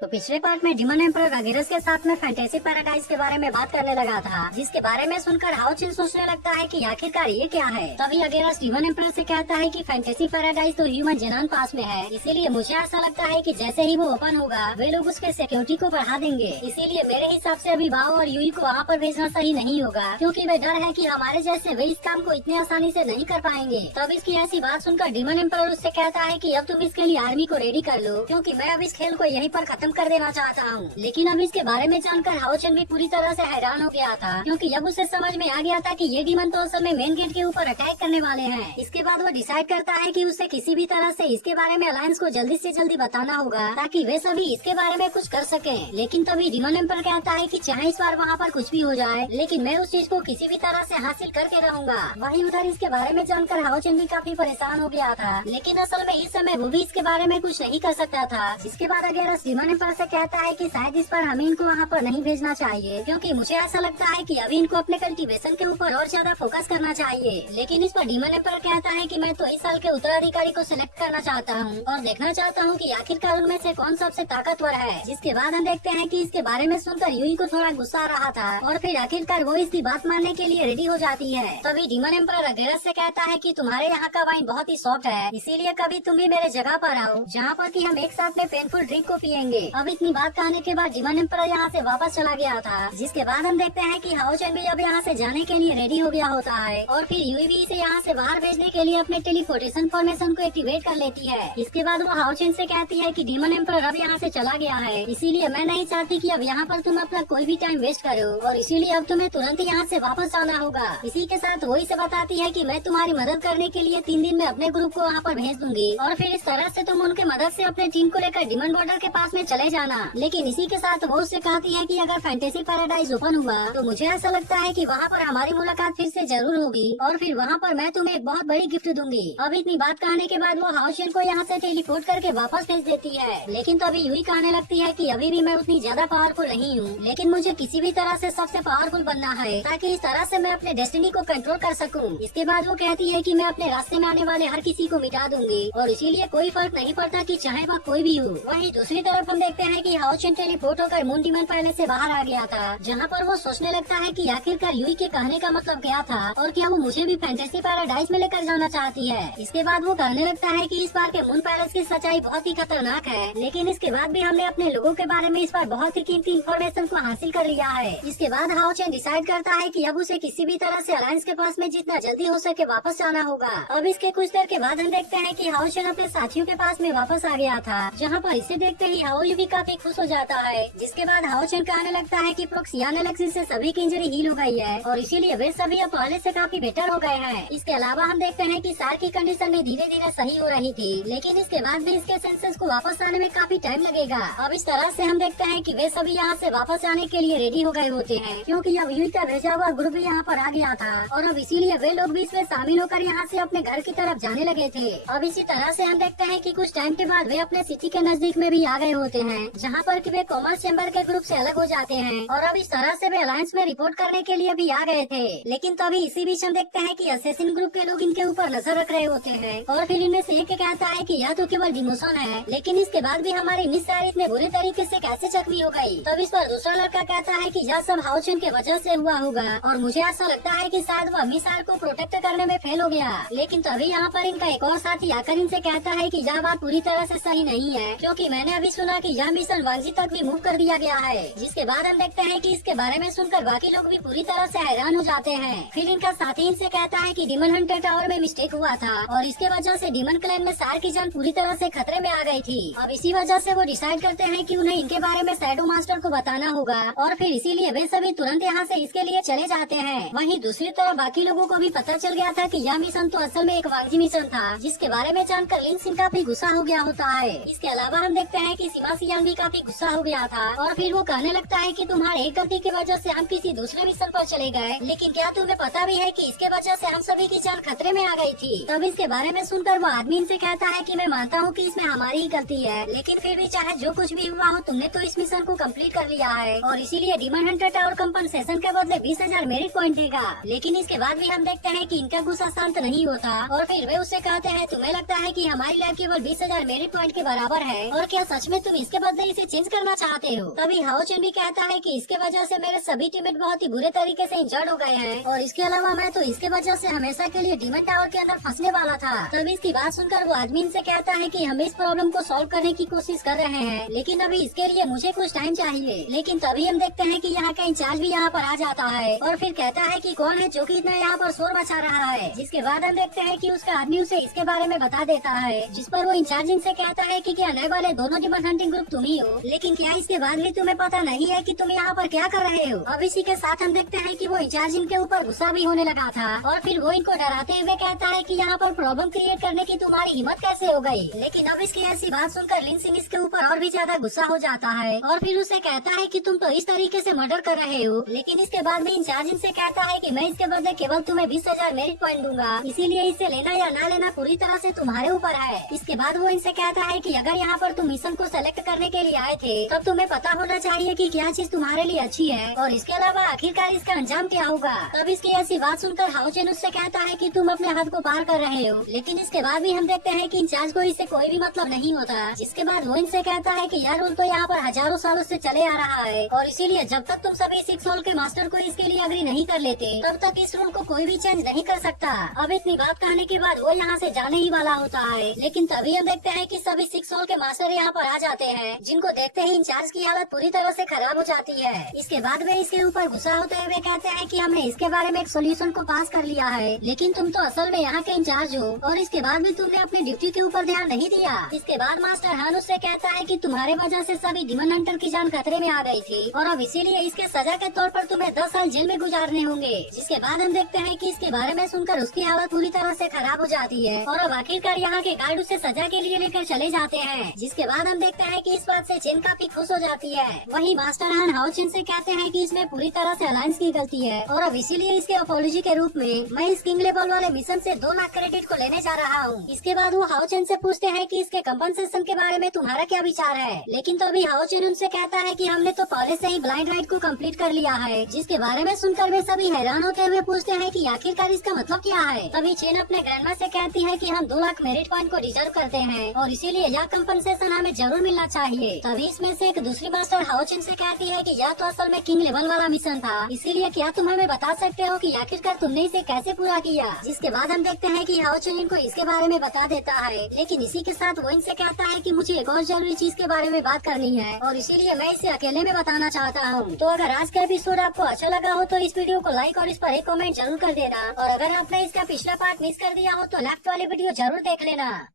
तो पिछले पार्ट में डिमन एम्परर अगेरस के साथ में फैंटेसी पैराडाइज के बारे में बात करने लगा था, जिसके बारे में सुनकर हाओ चिन सोचने लगता है कि आखिरकार ये क्या है। तभी अगेरस डिमन एम्परर से कहता है कि फैंटेसी पैराडाइज तो ह्यूमन जेनान पास में है, इसीलिए मुझे ऐसा लगता है कि जैसे ही वो ओपन होगा वे लोग उसके सिक्योरिटी को बढ़ा देंगे। इसीलिए मेरे हिसाब से अभी बाओ और यूई को वहाँ पर भेजना सही नहीं होगा, क्योंकि वे डर है कि हमारे जैसे वे इस काम को इतने आसानी से नहीं कर पाएंगे। तब इसकी ऐसी बात सुनकर डिमन एम्परर उससे कहता है कि अब तुम इसके लिए आर्मी को रेडी कर लो, क्योंकि मैं अब इस खेल को यहीं पर खत्म कर देना चाहता हूँ। लेकिन अब इसके बारे में जानकर हाओ चन भी पूरी तरह से हैरान हो गया था, क्योंकि अब उसे समझ में आ गया था कि ये डिमन तो असल में मेन गेट के ऊपर अटैक करने वाले हैं। इसके बाद वो डिसाइड करता है कि उसे किसी भी तरह से इसके बारे में अलायंस को जल्दी से जल्दी बताना होगा, ताकि वे सभी इसके बारे में कुछ कर सके। लेकिन तभी डिमन एम्पर कहता है कि चाहे इस बार वहाँ पर कुछ भी हो जाए, लेकिन मैं उस चीज को किसी भी तरह से हासिल करके रहूंगा। वहीं उधर इसके बारे में जानकर हाओ चन भी काफी परेशान हो गया था, लेकिन असल में इस समय वो भी इसके बारे में कुछ नहीं कर सकता था। इसके बाद अगेरस डिमन एम्पर से कहता है कि शायद इस पर हमें इनको वहाँ पर नहीं भेजना चाहिए, क्योंकि मुझे ऐसा लगता है कि अभी इनको अपने कल्टीवेशन के ऊपर और ज्यादा फोकस करना चाहिए। लेकिन इस पर डिमन एम्पर कहता है कि मैं तो इस साल के उत्तराधिकारी को सिलेक्ट करना चाहता हूँ और देखना चाहता हूँ कि आखिरकार उनमें से कौन सबसे ताकतवर है। जिसके बाद हम देखते हैं कि इसके बारे में सुनकर यूई को थोड़ा गुस्सा आ रहा था और फिर आखिरकार वो इसकी बात मानने के लिए रेडी हो जाती है। तभी डिमन एम्पर अगेरस से कहता है कि तुम्हारे यहाँ का वाइन बहुत ही सॉफ्ट है, इसीलिए कभी तुम भी मेरे जगह पर आओ, जहाँ पर कि हम एक साथ में पेनफुल ड्रिंक को पियेंगे। अब इतनी बात कहने के बाद डिमन एम्पर यहाँ से वापस चला गया था। जिसके बाद हम देखते हैं कि हाओ चन भी अब यहाँ से जाने के लिए रेडी हो गया होता है और फिर यूई भी इसे यहाँ से बाहर भेजने के लिए अपने टेलीपोर्टेशन फॉर्मेशन को एक्टिवेट कर लेती है। इसके बाद वो हाओ चन से कहती है कि डिमन एम्पर अब यहाँ से चला गया है, इसीलिए मैं नहीं चाहती कि अब यहाँ पर तुम अपना कोई भी टाइम वेस्ट करो और इसीलिए अब तुम्हें तुरंत यहाँ से वापस आना होगा। इसी के साथ वो इसे बताती है कि मैं तुम्हारी मदद करने के लिए 3 दिन में अपने ग्रुप को वहाँ पर भेज दूंगी और फिर इस तरह से तुम उनके मदद से अपने टीम को लेकर डिमन बॉर्डर के पास में चले जाना। लेकिन इसी के साथ वो उससे कहती है कि अगर फैंटेसी पैराडाइज ओपन हुआ तो मुझे ऐसा लगता है कि वहाँ पर हमारी मुलाकात फिर से जरूर होगी और फिर वहाँ पर मैं तुम्हें एक बहुत बड़ी गिफ्ट दूंगी। अब इतनी बात कहने के बाद वो हाओ चन को यहाँ से टेलीपोर्ट करके वापस भेज देती है। लेकिन तभी यूई कहने लगती है कि अभी भी मैं उतनी ज्यादा पावरफुल नहीं हूँ, लेकिन मुझे किसी भी तरह से सबसे पावरफुल बनना है, ताकि इस तरह से मैं अपने डेस्टिनी को कंट्रोल कर सकूँ। इसके बाद वो कहती है कि मैं अपने रास्ते में आने वाले हर किसी को मिटा दूंगी और इसीलिए कोई फर्क नहीं पड़ता कि चाहे वह कोई भी हो। वहीं दूसरी तरफ हम देखते हैं कि हाओ चन टेलीपोर्ट होकर मून डिमन पैलेस से बाहर आ गया था, जहाँ पर वो सोचने लगता है कि आखिरकार यूई के कहने का मतलब क्या था और क्या वो मुझे भी फैंटेसी पैराडाइज में लेकर जाना चाहती है। इसके बाद वो कहने लगता है कि इस बार के मून पैलेस की सच्चाई बहुत ही खतरनाक है, लेकिन इसके बाद भी हमने अपने लोगों के बारे में इस बार बहुत ही कीमती इंफॉर्मेशन को हासिल कर लिया है। इसके बाद हाओ चन डिसाइड करता है कि अब उसे किसी भी तरह से अलायंस के पास में जितना जल्दी हो सके वापस जाना होगा। अब इसके कुछ देर के बाद हम देखते हैं कि हाओ चन अपने साथियों के पास में वापस आ गया था, जहाँ पर इसे देखते ही हाओ यू भी काफी खुश हो जाता है। जिसके बाद हाओ चन कहने लगता है कि प्रोक्सियान एलेक्सिस से सभी की इंजरी हील हो गई है और इसीलिए वे सभी अब पहले से काफी बेटर हो गए हैं। इसके अलावा हम देखते हैं कि सार की कंडीशन में धीरे धीरे सही हो रही थी, लेकिन इसके बाद भी इसके सेंसेस को वापस आने में काफी टाइम लगेगा। अब इस तरह से हम देखते हैं कि वे सभी यहाँ से वापस आने के लिए रेडी हो गए होते हैं, क्योंकि अब यूई का भेजा हुआ ग्रुप भी यहाँ पर आ गया था और अब इसीलिए वे लोग भी इसमें शामिल होकर यहाँ से अपने घर की तरफ जाने लगे थे। अब इसी तरह से हम देखते हैं कि कुछ टाइम के बाद वे अपने सिटी के नजदीक में भी आ गए होते हैं, जहाँ पर कि वे कॉमर्स चैम्बर के ग्रुप से अलग हो जाते हैं और अब इस तरह से वे अलायंस में रिपोर्ट करने के लिए भी आ गए थे। लेकिन तभी इसी बीच हम देखते हैं कि असैसिन ग्रुप के लोग इनके ऊपर नजर रख रहे होते हैं और फिर इनमें से एक कहता है कि यह तो केवल डिमोशन है, लेकिन इसके बाद भी हमारी मिस सार इतने बुरे तरीके से कैसे जख्मी हो गई। तब इस पर दूसरा लड़का कहता है कि यह सब हाओ चन के वजह से हुआ होगा और मुझे ऐसा लगता है कि शायद वह मिस सार को प्रोटेक्ट करने में फेल हो गया। लेकिन तभी यहाँ पर इनका एक और साथी आकर इनसे कहता है कि यह बात पूरी तरह से सही नहीं है, क्योंकि मैंने अभी सुना कि यह मिशन वांगजी तक भी मूव कर दिया गया है। जिसके बाद हम देखते हैं कि इसके बारे में सुनकर बाकी लोग भी पूरी तरह से हैरान हो जाते हैं। फिर इनका साथी इनसे कहता है कि डिमन हंटर टावर में मिस्टेक हुआ था और इसके वजह से डिमन क्लैन में सार की जान पूरी तरह से खतरे में आ गई थी। अब इसी वजह से वो डिसाइड करते हैं कि उन्हें इनके बारे में शैडो मास्टर को बताना होगा और फिर इसीलिए वे सभी तुरंत यहाँ से इसके लिए चले जाते हैं। वहीं दूसरी तरफ बाकी लोगों को भी पता चल गया था कि यह मिशन तो असल में एक वांगजी मिशन था, जिसके बारे में जानकर लिंक सिंह काफी गुस्सा हो गया होता है। इसके अलावा हम देखते हैं कि सीमा सियांग भी काफी गुस्सा हो गया था और फिर वो कहने लगता है कि तुम्हारे एक गलती की वजह से हम किसी दूसरे मिशन पर चले गए, लेकिन क्या तुम्हें पता भी है कि इसके वजह से हम सभी की जान खतरे में आ गई थी। तब इसके बारे में सुनकर वो आदमी इनसे कहता है कि मैं मानता हूँ कि इसमें हमारी ही गलती है, लेकिन फिर भी चाहे जो कुछ भी हुआ हो तुमने तो इस मिशन को कंप्लीट कर लिया है और इसीलिए डिमन हंटर टावर कंपनसेशन के बदले 20,000 मेरिट पॉइंट देगा। लेकिन इसके बाद भी हम देखते हैं कि इनका गुस्सा शांत नहीं होता और फिर वे उससे कहते हैं तुम्हें लगता है कि हमारी लाइफ केवल 20,000 मेरिट पॉइंट के बराबर है और क्या सच में तुम इस इसके बदले इसे चेंज करना चाहते हो। तभी हाओ चेन भी कहता है कि इसके वजह से मेरे सभी टीममेट बहुत ही बुरे तरीके से इंजर्ड हो गए हैं और इसके अलावा मैं तो इसके वजह से हमेशा के लिए डीमन टावर के अंदर फंसने वाला था। तभी इसकी बात सुनकर वो आदमी इनसे कहता है कि हम इस प्रॉब्लम को सॉल्व करने की कोशिश कर रहे हैं, लेकिन अभी इसके लिए मुझे कुछ टाइम चाहिए। लेकिन तभी हम देखते हैं कि यहाँ का इंचार्ज भी यहाँ पर आ जाता है और फिर कहता है कि कौन है जो कि इतना यहाँ पर शोर मचा रहा है। जिसके बाद हम देखते हैं कि उसका आदमी उसे इसके बारे में बता देता है, जिस पर वो इंचार्ज इनसे कहता है कि क्या नए वाले दोनों डिमन हंटिंग ग्रुप तुम ही हो, लेकिन क्या इसके बाद भी तुम्हें पता नहीं है कि तुम यहाँ पर क्या कर रहे हो। अब इसी के साथ हम देखते हैं कि वो इंचार्ज इनके ऊपर गुस्सा भी होने लगा था और फिर वो इनको डराते हुए कहता है कि यहाँ पर प्रॉब्लम क्रिएट करने की तुम्हारी हिम्मत कैसे हो गई। लेकिन अब इसकी ऐसी बात सुनकर लिन सिंह इसके ऊपर और भी ज्यादा गुस्सा हो जाता है और फिर उसे कहता है कि तुम तो इस तरीके से मर्डर कर रहे हो। लेकिन इसके बाद भी इंचार्ज इनसे कहता है कि मैं इसके बदले केवल तुम्हें 20,000 मेरिट पॉइंट दूंगा, इसीलिए इसे लेना या ना लेना पूरी तरह से तुम्हारे ऊपर है। इसके बाद वो इनसे कहता है कि अगर यहाँ पर तुम मिशन को सेलेक्ट करने के लिए आए थे तब तुम्हें पता होना चाहिए कि क्या चीज तुम्हारे लिए अच्छी है और इसके अलावा आखिरकार इसका अंजाम क्या होगा। तब इसकी ऐसी बात सुनकर हाओ चेन उससे कहता है कि तुम अपने हाथ को पार कर रहे हो। लेकिन इसके बाद भी हम देखते हैं कि इंचार्ज को इससे कोई भी मतलब नहीं होता। जिसके बाद वो इनसे कहता है कि यह रूल तो यहाँ पर हजारों सालों से चले आ रहा है और इसीलिए जब तक तुम सभी 6 सोल के मास्टर को इसके लिए अग्री नहीं कर लेते तब तक इस रूल को कोई भी चेंज नहीं कर सकता। अब इतनी बात कहने के बाद वो यहाँ से जाने ही वाला होता है, लेकिन तभी हम देखते हैं कि सभी 6 सोल के मास्टर यहाँ पर आ जाते हैं, जिनको देखते ही इंचार्ज की हालत पूरी तरह से खराब हो जाती है। इसके बाद वे इसके ऊपर गुस्सा होते हुए कहते हैं कि हमने इसके बारे में एक सोल्यूशन को पास कर लिया है, लेकिन तुम तो असल में यहाँ के इंचार्ज हो और इसके बाद भी तुमने अपनी ड्यूटी के ऊपर ध्यान नहीं दिया। इसके बाद मास्टर हान उससे कहता है कि तुम्हारे वजह से सभी डिमन हंटर की जान खतरे में आ गई थी और अब इसीलिए इसके सजा के तौर पर तुम्हें 10 साल जेल में गुजारने होंगे। जिसके बाद हम देखते हैं कि इसके बारे में सुनकर उसकी हालत पूरी तरह से खराब हो जाती है और अब आखिरकार यहाँ के गार्ड उसे सजा के लिए लेकर चले जाते हैं। जिसके बाद हम देखते हैं कि इस बात से चेन काफी खुश हो जाती है। वहीं मास्टर हान हाओ चेन से कहते हैं कि इसमें पूरी तरह से अलायंस की गलती है और अब इसीलिए इसके अपॉलॉजी के रूप में मैं इस किंग लेवल वाले मिशन से 2 लाख क्रेडिट को लेने जा रहा हूँ। इसके बाद वो हाओ चेन से पूछते हैं कि इसके कंपनसेशन के बारे में तुम्हारा क्या विचार है। लेकिन तो अभी हाओ चेन उनसे कहता है कि हमने तो पहले से ही ब्लाइंड राइड को कंप्लीट कर लिया है। जिसके बारे में सुनकर वे सभी हैरान होते हुए पूछते हैं कि आखिरकार इसका मतलब क्या है। तभी चेन अपने ग्रैंडमा से कहती है कि हम 2 लाख मेरिट पॉइंट को डिजर्व करते हैं और इसीलिए यह कंपनसेशन हमें जरूर मिलना चाहिए। तभी इसमें से एक दूसरी मास्टर हाओ चेन से कहती है कि यह तो असल में किंग लेवल वाला मिशन था, इसीलिए क्या तुम हमें बता सकते हो कि आखिरकार तुमने इसे कैसे पूरा किया। जिसके बाद हम देखते हैं कि हाओ चेन इनको इसके बारे में बता देता है, लेकिन इसी के साथ वो इनसे कहता है कि मुझे एक और जरूरी चीज के बारे में बात करनी है और इसीलिए मैं इसे अकेले में बताना चाहता हूँ। तो अगर आज का एपिसोड आपको अच्छा लगा हो तो इस वीडियो को लाइक और इस पर एक कमेंट जरूर कर देना और अगर आपने इसका पिछला पार्ट मिस कर दिया हो तो लेफ्ट वाली वीडियो जरूर देख लेना।